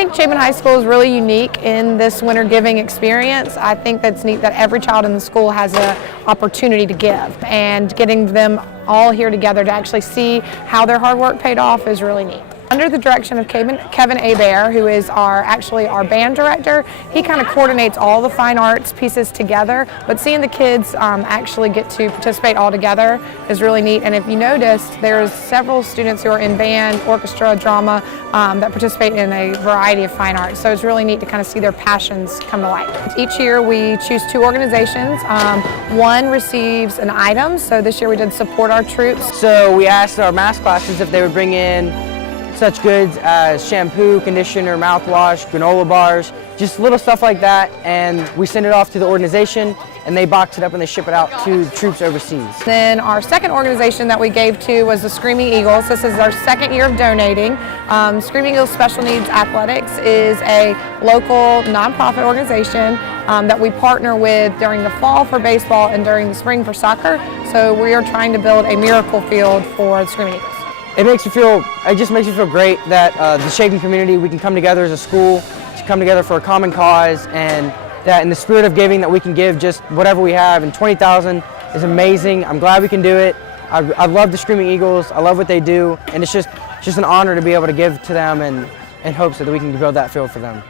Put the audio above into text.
think Chapin High School is really unique in this winter giving experience. I think that's neat that every child in the school has an opportunity to give, and getting them all here together to actually see how their hard work paid off is really neat. Under the direction of Kevin Abair, who is actually our band director, he kind of coordinates all the fine arts pieces together, but seeing the kids actually get to participate all together is really neat. And if you noticed, there's several students who are in band, orchestra, drama, that participate in a variety of fine arts. So it's really neat to kind of see their passions come to light. Each year we choose 2 organizations. One receives an item, so this year we did support our troops. So we asked our math classes if they would bring in such goods as shampoo, conditioner, mouthwash, granola bars, just little stuff like that, and we send it off to the organization and they box it up and they ship it out to the troops overseas. Then our second organization that we gave to was the Screaming Eagles. This is our 2nd year of donating. Screaming Eagles Special Needs Athletics is a local nonprofit organization that we partner with during the fall for baseball and during the spring for soccer. So we are trying to build a miracle field for the Screaming Eagles. It just makes me feel great that the Chapin community, we can come together as a school to come together for a common cause, and that in the spirit of giving that we can give just whatever we have, and 20,000 is amazing. I'm glad we can do it. I love the Screaming Eagles. I love what they do, and it's just an honor to be able to give to them, and in hopes that we can build that field for them.